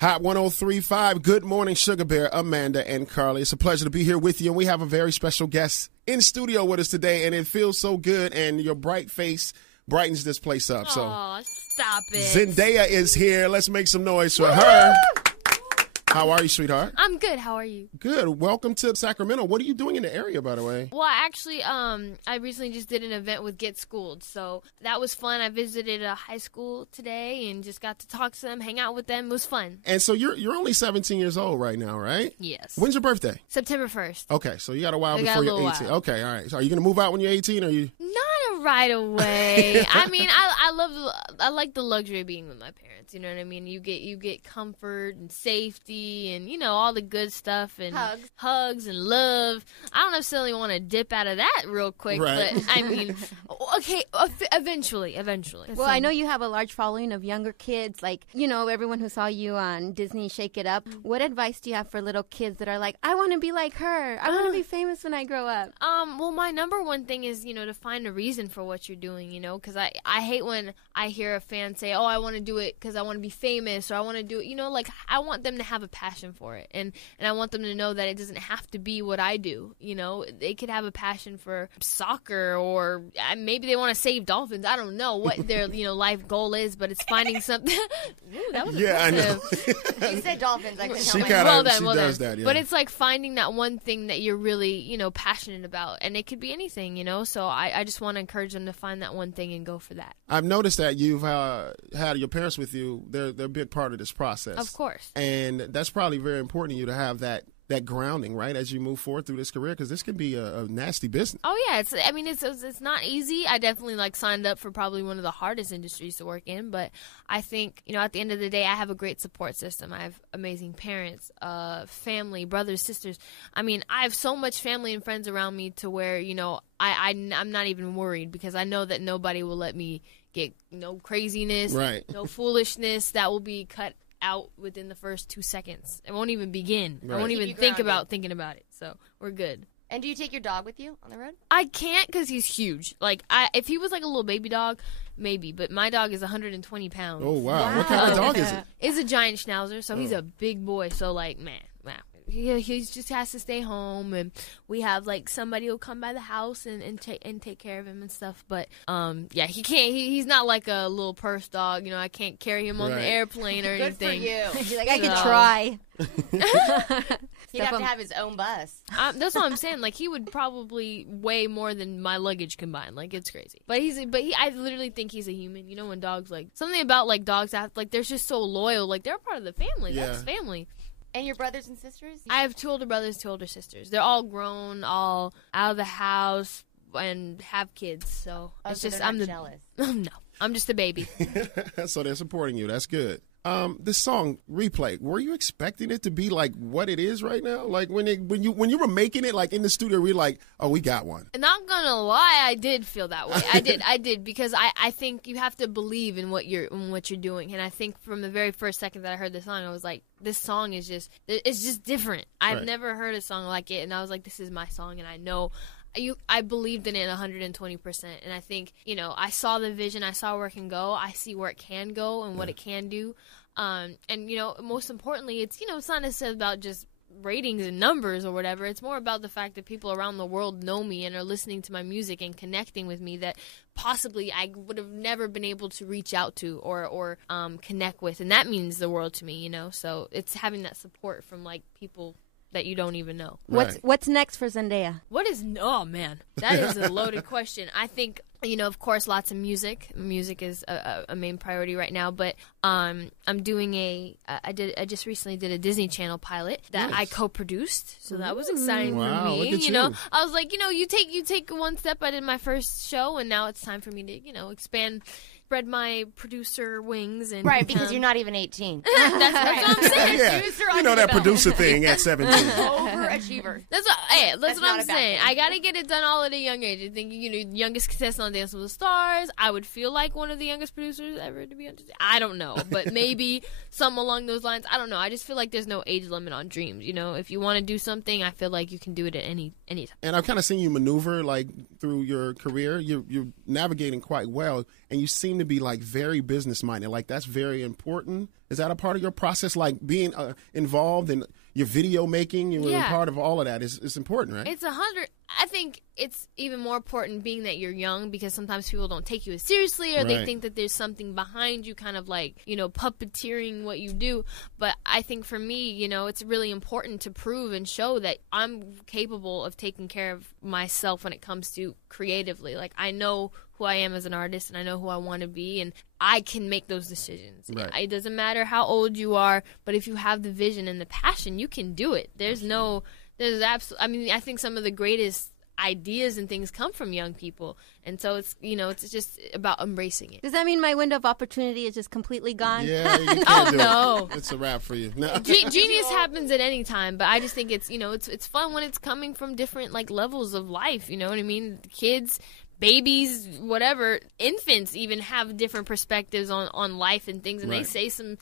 Hot 103.5. Good morning, Sugar Bear, Amanda, and Carly. It's a pleasure to be here with you, and we have a very special guest in studio with us today, and it feels so good, and your bright face brightens this place up. Aw, stop it. Zendaya is here. Let's make some noise for her. How are you, sweetheart? I'm good. How are you? Good. Welcome to Sacramento. What are you doing in the area, by the way? Well, actually, I recently just did an event with Get Schooled, so that was fun. I visited a high school today and just got to talk to them, hang out with them. It was fun. And so you're only 17 years old right now, right? Yes. When's your birthday? September 1st. Okay, so you got a while before you're 18. Okay, all right. So are you going to move out when you're 18, or are you? Not right away. I mean, I like the luxury of being with my parents. You know what I mean? You get comfort and safety and, you know, all the good stuff and hugs and love. I don't necessarily want to dip out of that real quick, right. But I mean, okay, eventually. Well, I know you have a large following of younger kids, like, you know, everyone who saw you on Disney Shake It Up. What advice do you have for little kids that are like, I want to be like her. I want to be famous when I grow up. Well, my number one thing is, you know, to find a reason for what you're doing, you know, because I hate when I hear a fan say, oh, I want to do it because I want to be famous, or I want to do it, you know, like, I want them to have a passion for it, and I want them to know that it doesn't have to be what I do, you know. They could have a passion for soccer, or maybe they want to save dolphins. I don't know what their, you know, life goal is, but it's finding something. Ooh, that was impressive. I know. You said dolphins. I couldn't She help myself. she does that, yeah. But it's like finding that one thing that you're really, you know, passionate about, and it could be anything, you know. So I just want to encourage them to find that one thing and go for that. I've noticed that you've had your parents with you. They're a big part of this process. Of course. And that's probably very important to you to have that grounding, right, as you move forward through this career, because this can be a nasty business. Oh yeah, it's not easy. I definitely signed up for probably one of the hardest industries to work in, but I think, you know, at the end of the day, I have a great support system. I have amazing parents, family, brothers, sisters. I mean, I have so much family and friends around me to where, you know, I'm not even worried, because I know that nobody will let me get no craziness, right, no foolishness that will be cut out within the first 2 seconds. It won't even begin. Right. I won't even think about thinking about it. So we're good. And do you take your dog with you on the road? I can't, because he's huge. Like, if he was like a little baby dog, maybe. But my dog is 120 pounds. Oh, wow. What kind of dog is it? It's a giant schnauzer, so he's a big boy. So, like, man, wow. He just has to stay home, and we have like somebody who'll come by the house and take care of him and stuff. But yeah, he can't. He's not like a little purse dog. You know, I can't carry him on the airplane or Good anything. for you. You're like, I could try. He'd have to have his own bus. That's what I'm saying. Like, he would probably weigh more than my luggage combined. Like, it's crazy. But I literally think he's a human. You know, when dogs, like, something about like dogs they're just so loyal. Like, they're a part of the family. Yeah. That's family. And your brothers and sisters? I have 2 older brothers, 2 older sisters. They're all grown, all out of the house, and have kids. So it's so just they're not jealous. No, I'm just a baby. So they're supporting you. That's good. This song Replay, were you expecting it to be like what it is right now? Like when you were making it, like in the studio, we were like, oh, we got one. And not gonna lie, I did feel that way. I did because I think you have to believe in what you're doing. And I think from the very first second that I heard the song, I was like, this song is just different. I've never heard a song like it, and I was like, this is my song, and I know. I believed in it 120%, and I think, you know, I saw the vision, I saw where it can go, I see where it can go and what it can do, and, you know, most importantly, it's, you know, it's not necessarily about just ratings and numbers or whatever. It's more about the fact that people around the world know me and are listening to my music and connecting with me that possibly I would have never been able to reach out to or connect with, and that means the world to me, you know, so it's having that support from, like, people that you don't even know. What's next for Zendaya? Oh man, that is a loaded question. I think, you know, of course, lots of music. Music is a main priority right now, but I'm doing I just recently did a Disney Channel pilot that I co-produced, so that was exciting for me. Look at you know, I was like, you know, you take one step. I did my first show, and now it's time for me to, you know, spread my producer wings and right, because you're not even 18. That's what I'm saying. Yeah. You know that producer thing at 17. Overachiever. That's what I'm saying. thing. I gotta get it done all at a young age. I think, you know, youngest contestant on Dance with the Stars. I would feel like one of the youngest producers ever to be on. I don't know, but maybe something along those lines. I don't know. I just feel like there's no age limit on dreams. You know, if you want to do something, I feel like you can do it at any time. And I've kind of seen you maneuver like through your career. You're navigating quite well, and you seem to be like very business minded. Like that's very important Is that a part of your process, like being involved in your video making? You were part of all of that. It's important, right? It's 100. I think it's even more important being that you're young, because sometimes people don't take you as seriously, or they think that there's something behind you, kind of like, puppeteering what you do. But I think for me, it's really important to prove and show that I'm capable of taking care of myself when it comes to creatively. Like, I know who I am as an artist, and I know who I want to be, and I can make those decisions. Right. It doesn't matter how old you are, but if you have the vision and the passion, you can do it. I think some of the greatest ideas and things come from young people, and so it's just about embracing it. Does that mean my window of opportunity is just completely gone? Yeah, you can't do no, it's a wrap for you. No. Genius happens at any time, but I just think it's it's fun when it's coming from different levels of life. You know what I mean? Kids, babies, whatever, infants even have different perspectives on life and things, and they say some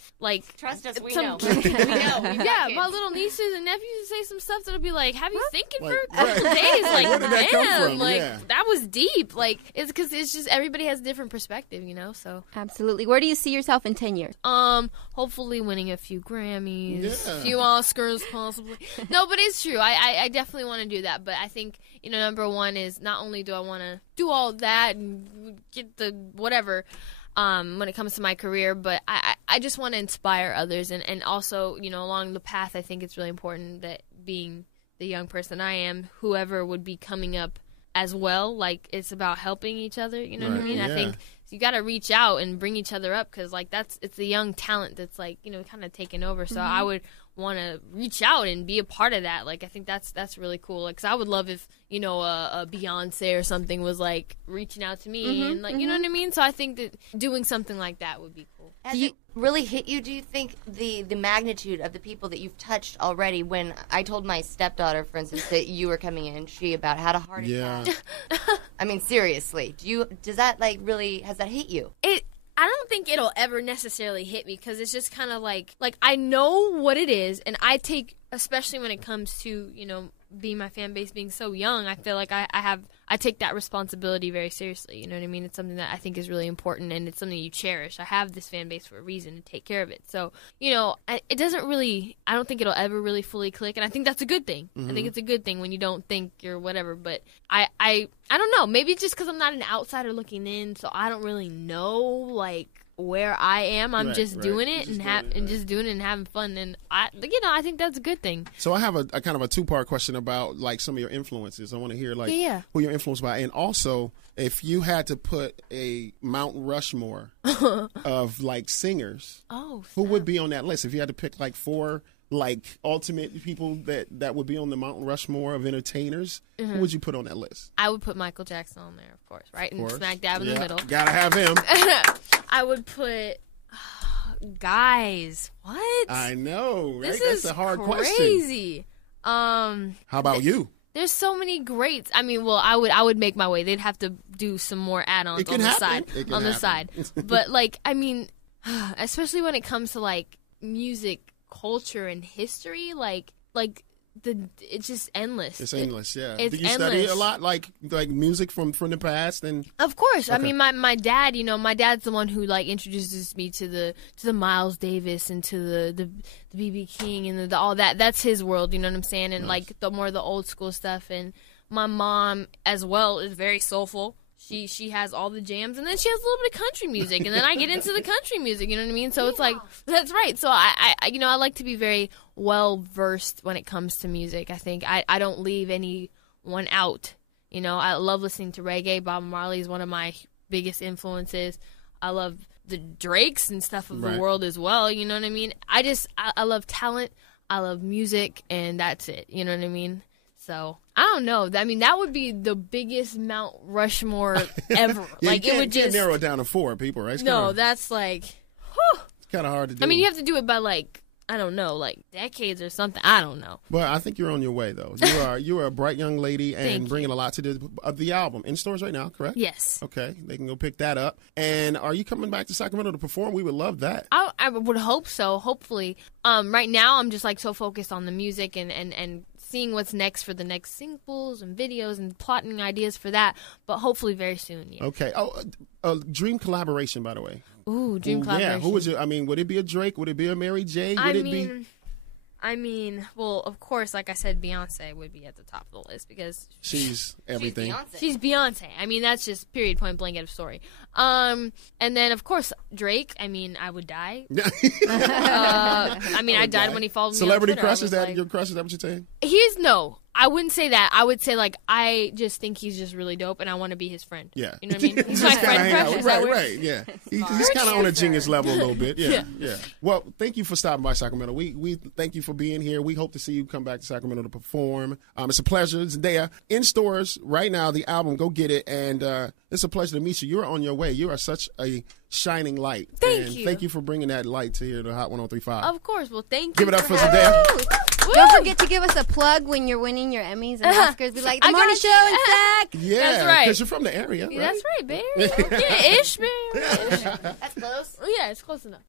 trust us, we know. We know. Yeah, my little nieces and nephews say some stuff that'll be like, have you thinking for a couple of days? Like, where did that come from? That was deep. Like, it's because it's just everybody has a different perspective, So absolutely. Where do you see yourself in 10 years? Hopefully winning a few Grammys, a few Oscars, possibly. No, but it's true. I definitely want to do that. But I think number one is not only do I want to do all that and get the whatever when it comes to my career, but I just want to inspire others, and also along the path, I think it's really important that being the young person I am, whoever would be coming up as well, it's about helping each other. You know what I mean? I think you got to reach out and bring each other up, because it's the young talent that's kind of taking over. So I would want to reach out and be a part of that. I think that's really cool. Because I would love if a Beyonce or something was reaching out to me and you know what I mean. So I think that doing something like that would be cool. Has it really hit you? Do you think the magnitude of the people that you've touched already? When I told my stepdaughter, for instance, that you were coming in, she about had a heart attack. I mean, seriously, does that has that hit you? I don't think it'll ever necessarily hit me, because it's just kind of like I know what it is, and I take, especially when it comes to being my fan base being so young, I feel like I take that responsibility very seriously. You know what I mean? It's something that I think is really important, and it's something you cherish. I have this fan base for a reason, to take care of it. So it doesn't really. I don't think it'll ever really fully click, and I think that's a good thing. I think it's a good thing when you don't think you're whatever. But I don't know. Maybe it's just because I'm not an outsider looking in, so I don't really know where I am. I'm just doing it and just doing it and having fun, and I think that's a good thing. So I have a kind of a two-part question about some of your influences. I want to hear who you're influenced by, and also if you had to put a Mount Rushmore of singers, who would be on that list? If you had to pick 4 ultimate people that would be on the Mount Rushmore of entertainers, who would you put on that list? I would put Michael Jackson on there, of course, right? And smack dab in the middle. Gotta have him. I would put guys. What? I know, right? That's a hard crazy. question. How about you? There's so many greats. I mean, well, I would make my way. They'd have to do some more add-ons on the side. But I mean, especially when it comes to music culture and history, it's just endless. It's endless, yeah. It's Do you endless. study a lot, like music from the past? And of course, okay. I mean, my dad. My dad's the one who introduces me to the Miles Davis and to the B.B. King and all that. That's his world. You know what I'm saying? And nice. the old school stuff. And my mom as well is very soulful. She has all the jams, and then she has a little bit of country music, and then I get into the country music. You know what I mean? So it's that's right. So I like to be very well versed when it comes to music. I think I don't leave anyone out. I love listening to reggae. Bob Marley is one of my biggest influences. I love the Drakes and stuff of the world as well. You know what I mean? I love talent. I love music, and that's it. You know what I mean? So I don't know. I mean, that would be the biggest Mount Rushmore ever. It would just narrow it down to 4 people, right? That's it's kind of hard to do. I mean, you have to do it by I don't know, decades or something. I don't know. But I think you're on your way, though. You are a bright young lady and bringing a lot to the album. In stores right now, correct? Yes. Okay, they can go pick that up. And are you coming back to Sacramento to perform? We would love that. I would hope so. Hopefully. Right now, I'm just so focused on the music and seeing what's next for the next singles and videos and plotting ideas for that. But hopefully, very soon. Yeah. Okay. Oh, a dream collaboration, by the way. Ooh, dream collab Yeah, version. who would you? I mean, would it be a Drake? Would it be a Mary J? Would it be? I mean, well, of course, like I said, Beyonce would be at the top of the list because She's everything. she's Beyonce. I mean, that's just period, point blank, end of story. And then, of course, Drake. I mean, I would die. I mean, I died when he followed me Celebrity on Twitter. crush, is that like, your crush? Is that what you're saying? No, I wouldn't say that. I would say, like, I just think he's just really dope, and I want to be his friend. Yeah. You know what I mean? He's my Just kinda friend hang out. crush. Is that Right, weird? right, yeah. He's kind of on a genius level a little bit. Yeah, yeah. Well, thank you for stopping by Sacramento. We thank you for being here. We hope to see you come back to Sacramento to perform. It's a pleasure. Zendaya in stores right now. The album, go get it. And it's a pleasure to meet you. You're on your way. You are such a shining light. Thank you. Thank you for bringing that light to here to Hot 103.5. Of course. Well, thank you. Give it up for having Zendaya. me. Don't forget to give us a plug when you're winning your Emmys and Oscars. Be like, the I morning got show you. and Zach. Yeah, That's right. Because you're from the area, right? That's right, babe. Yeah, ish, man. That's close. Yeah, it's close enough.